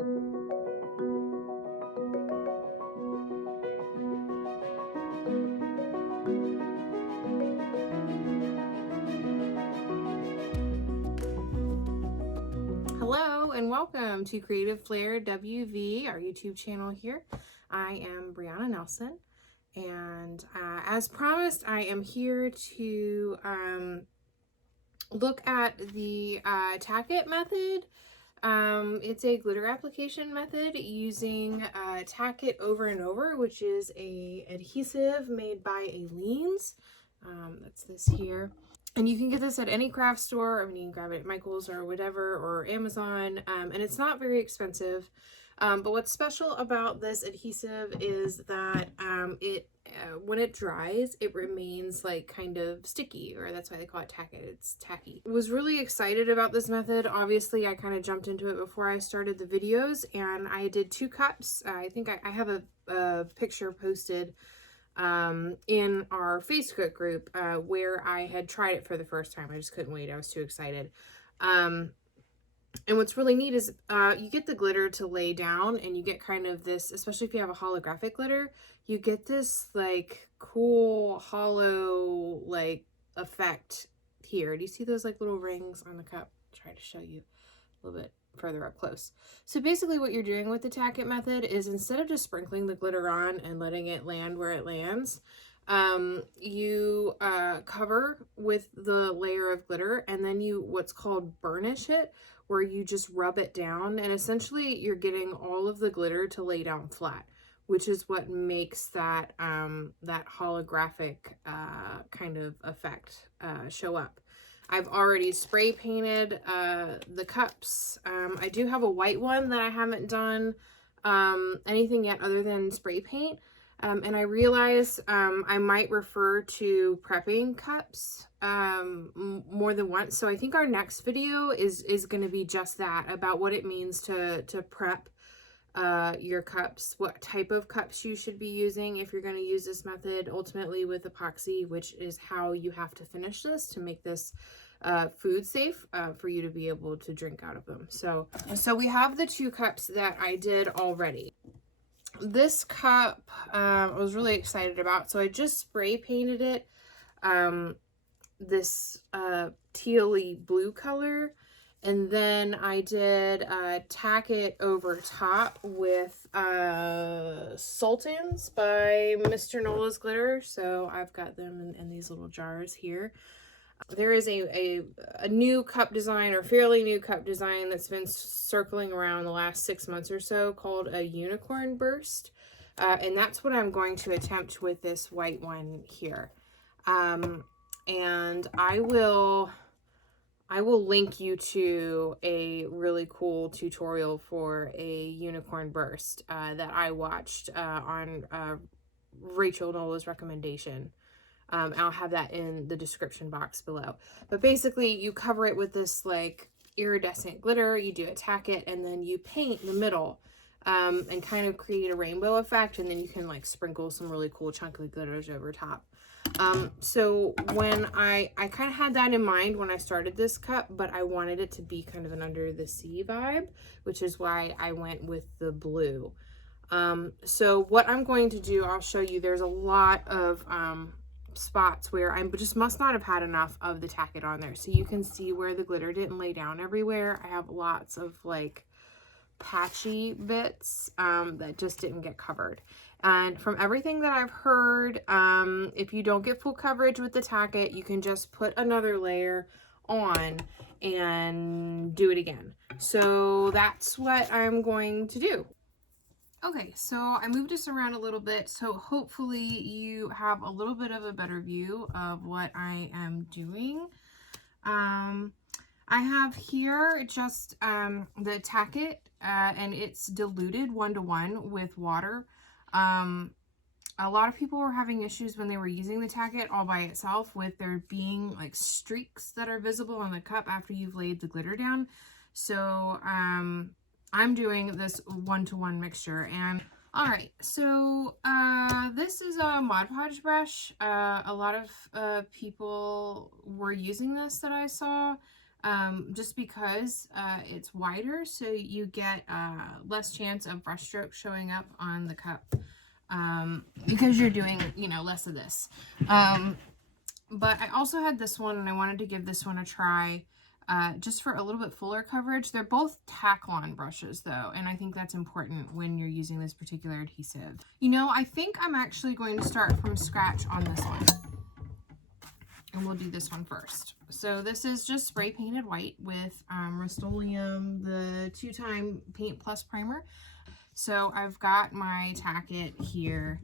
Hello and welcome to Creative Flair WV, our YouTube channel here. I am Brianna Nelson, and as promised, I am here to look at the Tack-It method. It's a glitter application method using Tack-It over and over, which is a adhesive made by Aleene's. That's this here. And you can get this at any craft store. I mean, you can grab it at Michael's or whatever, or Amazon, and it's not very expensive. But what's special about this adhesive is that when it dries, it remains like kind of sticky, or that's why they call it Tack-It. It's tacky. I was really excited about this method. Obviously, I kind of jumped into it before I started the videos, and I did 2 cups. I think I have a picture posted in our Facebook group where I had tried it for the first time. I just couldn't wait. I was too excited. And what's really neat is you get the glitter to lay down, and you get kind of this, especially if you have a holographic glitter, you get this like cool hollow like effect here. Do you see those like little rings on the cup? I'll try to show you a little bit further up close. So basically what you're doing with the Tack-It method is, instead of just sprinkling the glitter on and letting it land where it lands, you cover with the layer of glitter, and then you what's called burnish it, where you just rub it down, and essentially you're getting all of the glitter to lay down flat, which is what makes that that holographic kind of effect show up. I've already spray painted the cups. I do have a white one that I haven't done anything yet other than spray paint. And I realize I might refer to prepping cups more than once. So I think our next video is going to be just that, about what it means to prep your cups, what type of cups you should be using if you're going to use this method, ultimately with epoxy, which is how you have to finish this to make this food safe for you to be able to drink out of them. So we have the 2 cups that I did already. This cup I was really excited about, so I just spray painted it this tealy blue color, and then I did Tack-It over top with Sultans by Mr. Nola's Glitter. So I've got them in these little jars here. There is a new cup design, or fairly new cup design, that's been circling around the last 6 months or so, called a unicorn burst. And that's what I'm going to attempt with this white one here. And I will link you to a really cool tutorial for a unicorn burst that I watched on Rachel Nola's recommendation. I'll have that in the description box below. But basically, you cover it with this like iridescent glitter, you do a Tack-It, and then you paint the middle and kind of create a rainbow effect, and then you can like sprinkle some really cool chunky glitters over top. So when I kind of had that in mind when I started this cup, but I wanted it to be kind of an under the sea vibe, which is why I went with the blue. So what I'm going to do, I'll show you, there's a lot of spots where I just must not have had enough of the Tack-It on there. So you can see where the glitter didn't lay down everywhere. I have lots of like patchy bits that just didn't get covered. And from everything that I've heard, if you don't get full coverage with the Tack-It, you can just put another layer on and do it again. So that's what I'm going to do. Okay, so I moved this around a little bit, so hopefully you have a little bit of a better view of what I am doing. I have here just the Tack-It, and it's diluted 1:1 with water. A lot of people were having issues when they were using the Tack-It all by itself with there being like streaks that are visible on the cup after you've laid the glitter down. So I'm doing this 1:1 mixture. And all right, so this is a Mod Podge brush. A lot of people were using this that I saw. just because it's wider, so you get less chance of brush strokes showing up on the cup, because you're doing, you know, less of this. But I also had this one, and I wanted to give this one a try, just for a little bit fuller coverage. They're both Tack-On brushes though, and I think that's important when you're using this particular adhesive. You know, I think I'm actually going to start from scratch on this one. And we'll do this one first. So this is just spray painted white with Rust-Oleum, the 2-time Paint Plus primer. So I've got my Tack-It here,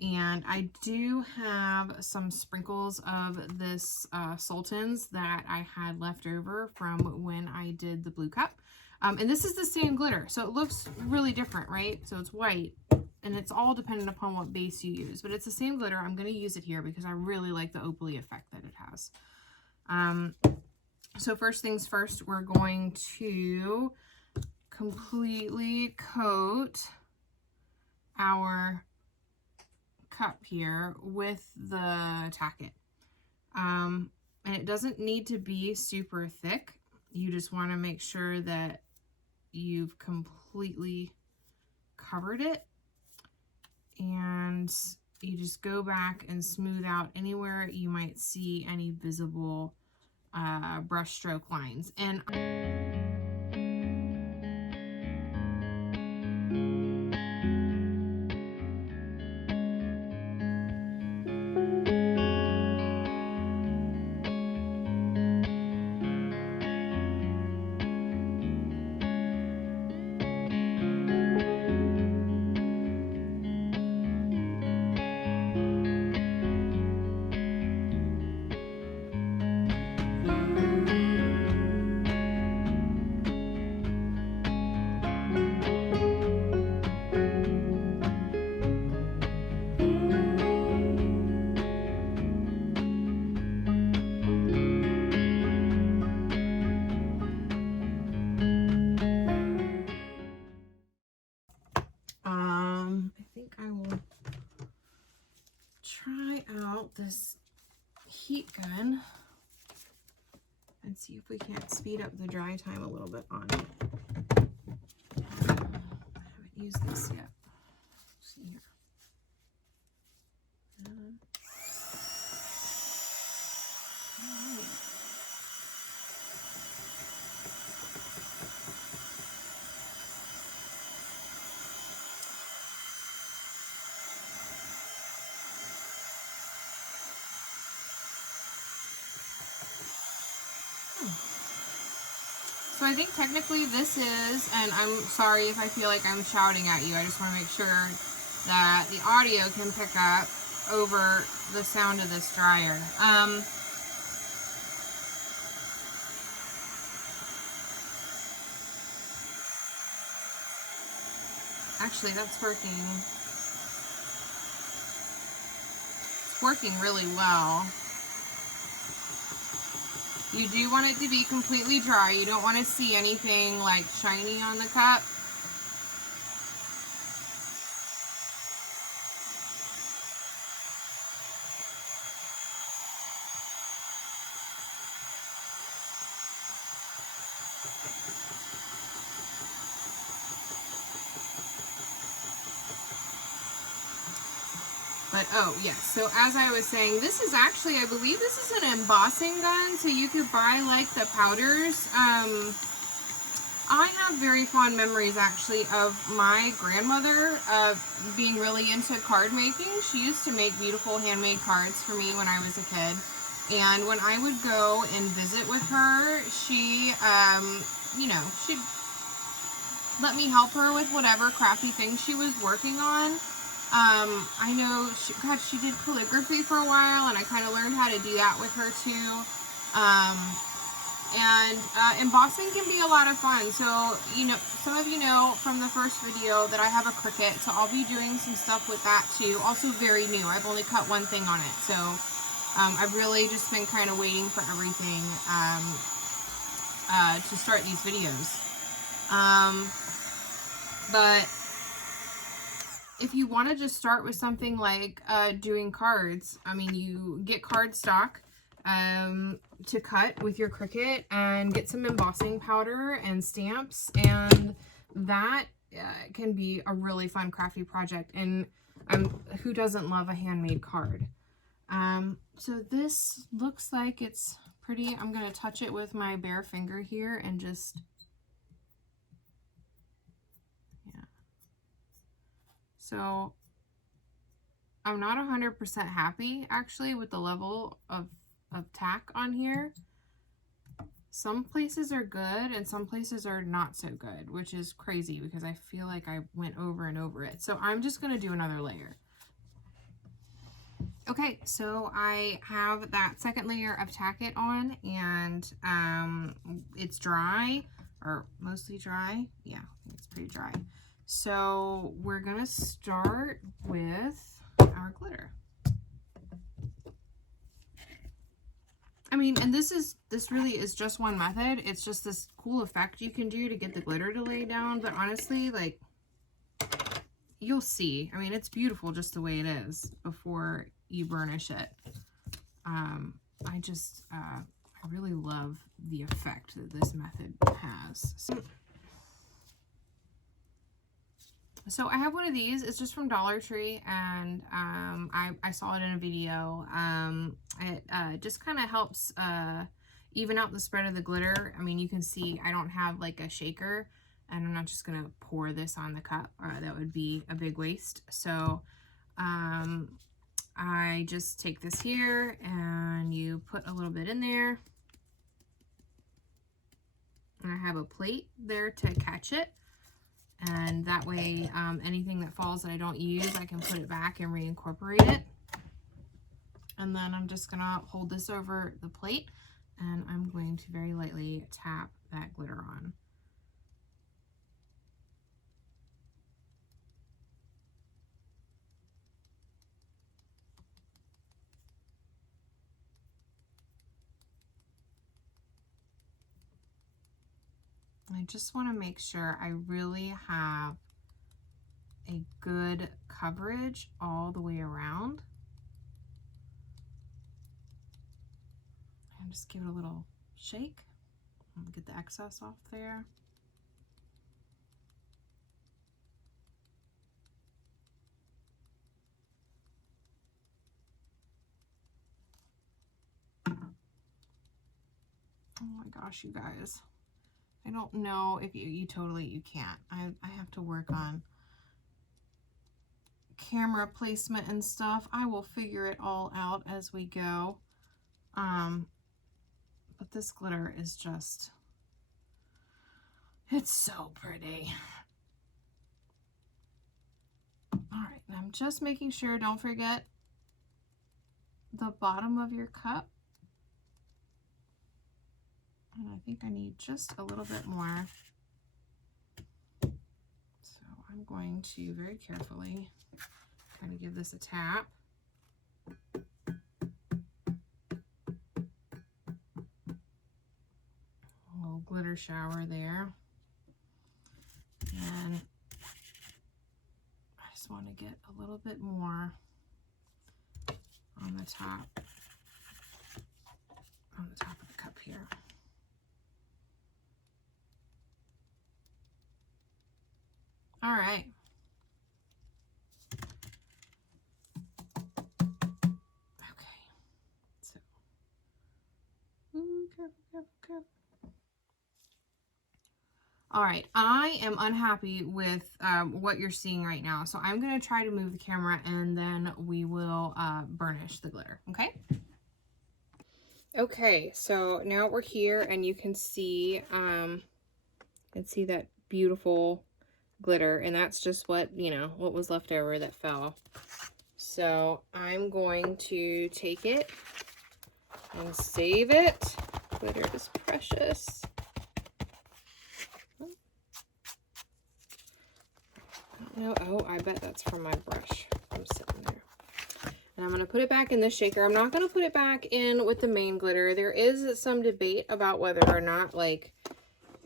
and I do have some sprinkles of this Sultan's that I had left over from when I did the blue cup. And this is the same glitter, so it looks really different, right? So it's white, and it's all dependent upon what base you use, but it's the same glitter. I'm going to use it here because I really like the opaly effect that it has. So first things first, we're going to completely coat our cup here with the Tack-It. And it doesn't need to be super thick. You just want to make sure that you've completely covered it, and you just go back and smooth out anywhere you might see any visible brush stroke lines. And I think I will try out this heat gun and see if we can't speed up the dry time a little bit on it. I haven't used this yet. Let's see here. All right. So I think technically this is, and I'm sorry if I feel like I'm shouting at you, I just want to make sure that the audio can pick up over the sound of this dryer. Actually, that's working. It's working really well. You do want it to be completely dry. You don't want to see anything like shiny on the cup. But oh yes, so as I was saying, this is actually, I believe this is an embossing gun, so you could buy like the powders. I have very fond memories actually of my grandmother being really into card making. She used to make beautiful handmade cards for me when I was a kid. And when I would go and visit with her, she, you know, she'd let me help her with whatever crafty thing she was working on. I know, she did calligraphy for a while, and I kind of learned how to do that with her too. Embossing can be a lot of fun. So, you know, some of you know from the first video that I have a Cricut, so I'll be doing some stuff with that too. Also very new. I've only cut one thing on it, so I've really just been kind of waiting for everything to start these videos. But if you want to just start with something like doing cards, I mean, you get cardstock, to cut with your Cricut and get some embossing powder and stamps, and that can be a really fun crafty project. And who doesn't love a handmade card? So this looks like it's pretty. I'm going to touch it with my bare finger here and just, yeah. So I'm not 100% happy actually with the level of tack on here. Some places are good and some places are not so good, which is crazy because I feel like I went over and over it. So I'm just going to do another layer. Okay, so I have that second layer of Tack-It on, and it's dry, or mostly dry. Yeah, it's pretty dry. So we're gonna start with our glitter. I mean, and this really is just one method. It's just this cool effect you can do to get the glitter to lay down, but honestly, like, you'll see. I mean, it's beautiful just the way it is before you burnish it. I really love the effect that this method has. So I have one of these. It's just from Dollar Tree, and I saw it in a video. It just kind of helps even out the spread of the glitter. I mean, you can see I don't have like a shaker, and I'm not just gonna pour this on the cup. That would be a big waste. So I just take this here and you put a little bit in there. And I have a plate there to catch it. And that way, anything that falls that I don't use, I can put it back and reincorporate it. And then I'm just gonna hold this over the plate, and I'm going to very lightly tap that glitter on. I just want to make sure I really have a good coverage all the way around. And just give it a little shake and get the excess off there. Oh my gosh, you guys. I don't know if you can't. I have to work on camera placement and stuff. I will figure it all out as we go. But this glitter is just, it's so pretty. All right, and I'm just making sure, don't forget the bottom of your cup. And I think I need just a little bit more. So I'm going to very carefully kind of give this a tap. A little glitter shower there. And I just want to get a little bit more on the top of the cup here. All right. Okay. So, careful. All right, I am unhappy with what you're seeing right now, so I'm going to try to move the camera, and then we will burnish the glitter, okay? Okay, so now we're here, and you can see that beautiful glitter, and that's just what, what was left over that fell. So I'm going to take it and save it. Glitter is precious. No, oh, I bet that's from my brush. I'm sitting there. And I'm going to put it back in the shaker. I'm not going to put it back in with the main glitter. There is some debate about whether or not, like,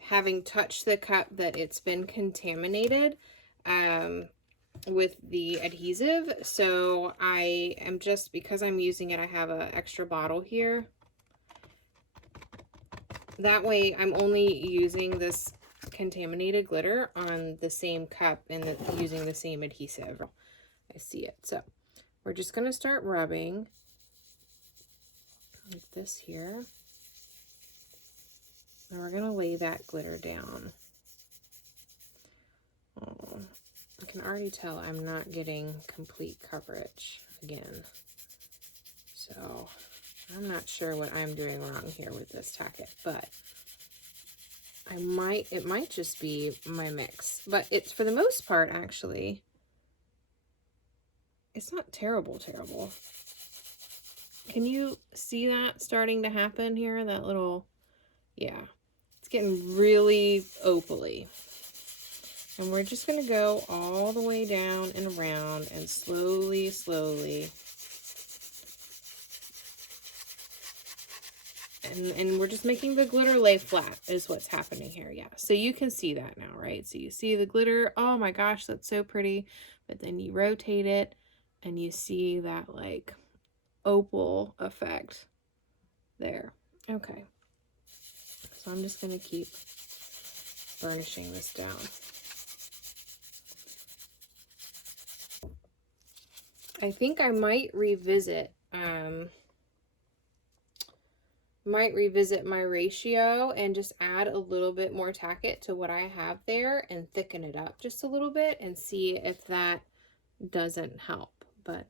having touched the cup, that it's been contaminated with the adhesive. So I am just, because I'm using it, I have an extra bottle here. that way I'm only using this contaminated glitter on the same cup and using the same adhesive. I see it. So we're just going to start rubbing like this here. And we're going to lay that glitter down. Oh, I can already tell I'm not getting complete coverage again. So I'm not sure what I'm doing wrong here with this Tack-It, but it might just be my mix. But it's, for the most part, actually, it's not terrible. Can you see that starting to happen here? That little, yeah, it's getting really opaly. And we're just going to go all the way down and around and slowly. And we're just making the glitter lay flat is what's happening here. Yeah, so you can see that now, right? So you see the glitter. Oh my gosh, that's so pretty. But then you rotate it and you see that like opal effect there. Okay. So I'm just going to keep burnishing this down. I think I might revisit my ratio and just add a little bit more Tack-It to what I have there and thicken it up just a little bit and see if that doesn't help. But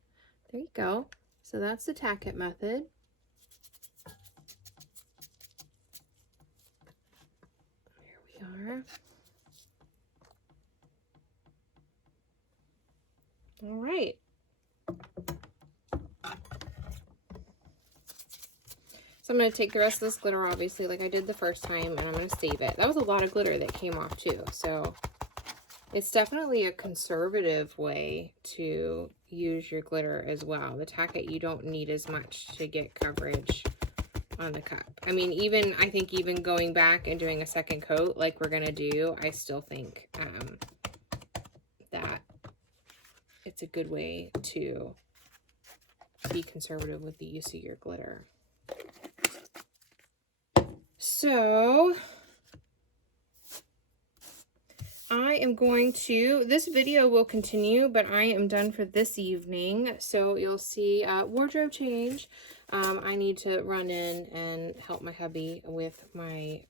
there you go. So that's the Tack-It method. There we are. All right. So I'm going to take the rest of this glitter, obviously, like I did the first time, and I'm going to save it. That was a lot of glitter that came off, too. So it's definitely a conservative way to use your glitter as well. The Tack-It, you don't need as much to get coverage on the cup. I mean, I think even going back and doing a second coat like we're going to do, I still think that it's a good way to be conservative with the use of your glitter. So I am going to, this video will continue, but I am done for this evening. So you'll see wardrobe change. I need to run in and help my hubby with my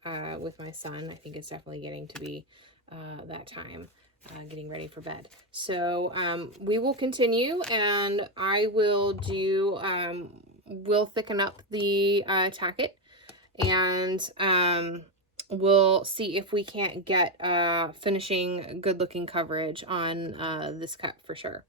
son. I think it's definitely getting to be that time, getting ready for bed. So we will continue, and I will do, we'll thicken up the Tack-It, and we'll see if we can't get finishing good looking coverage on this cup for sure.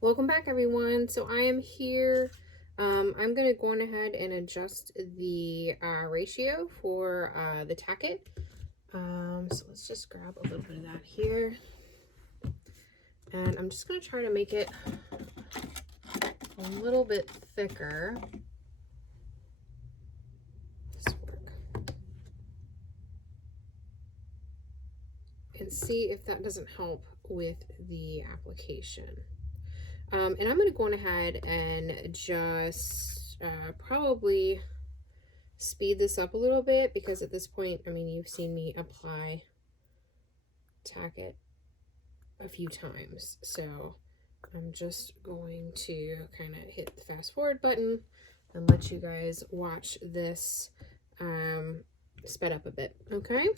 Welcome back, everyone. So I am here. I'm going to go on ahead and adjust the ratio for the Tack-It. So let's just grab a little bit of that here. And I'm just going to try to make it a little bit thicker. And see if that doesn't help with the application. And I'm going to go on ahead and just probably speed this up a little bit, because at this point, I mean, you've seen me apply Tack-It a few times. So I'm just going to kind of hit the fast forward button and let you guys watch this sped up a bit, okay?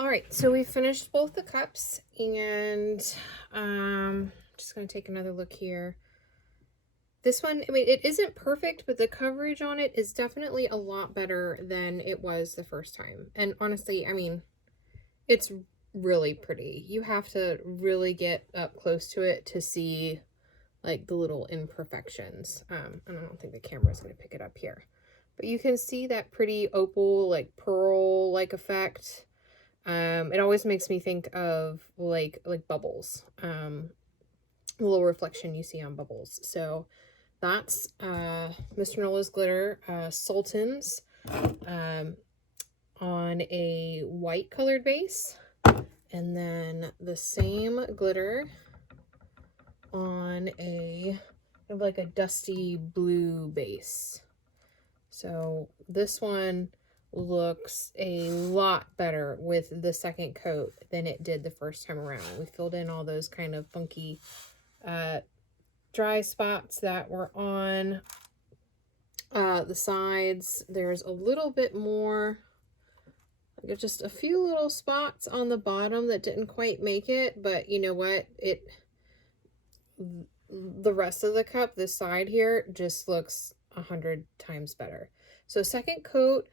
All right, so we finished both the cups, and just gonna take another look here. This one, I mean, it isn't perfect, but the coverage on it is definitely a lot better than it was the first time. And honestly, I mean, it's really pretty. You have to really get up close to it to see like the little imperfections. And I don't think the camera is going to pick it up here, but you can see that pretty opal, like pearl like effect. It always makes me think of like bubbles, the little reflection you see on bubbles. So that's Mr. Nola's glitter, Sultans, on a white colored base, and then the same glitter on a like a dusty blue base. So this one looks a lot better with the second coat than it did the first time around. We filled in all those kind of funky dry spots that were on the sides. There's a little bit more, just a few little spots on the bottom that didn't quite make it, but you know what, the rest of the cup, this side here, just looks 100 times better. So second coat,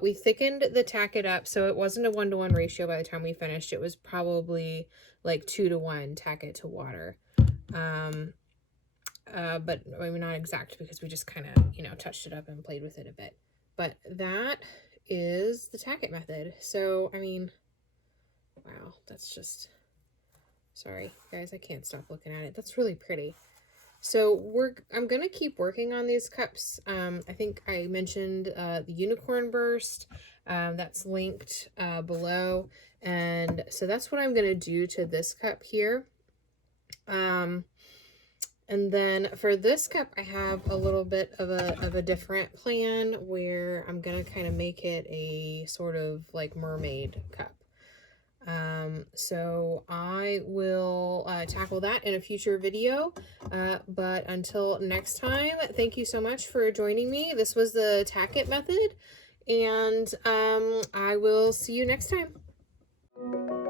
we thickened the Tack-It up, so it wasn't a 1-to-1 ratio by the time we finished. It was probably like 2-to-1 Tack-It to water. But I mean, not exact, because we just kind of, you know, touched it up and played with it a bit. But that is the Tack-It method. So, I mean, wow, that's just, sorry guys, I can't stop looking at it. That's really pretty. So I'm gonna keep working on these cups. I think I mentioned the unicorn burst, that's linked below, and so that's what I'm gonna do to this cup here. And then for this cup, I have a little bit of a different plan, where I'm gonna kind of make it a sort of like mermaid cup. So I will tackle that in a future video, but until next time, thank you so much for joining me. This was the Tack-It method, and I will see you next time.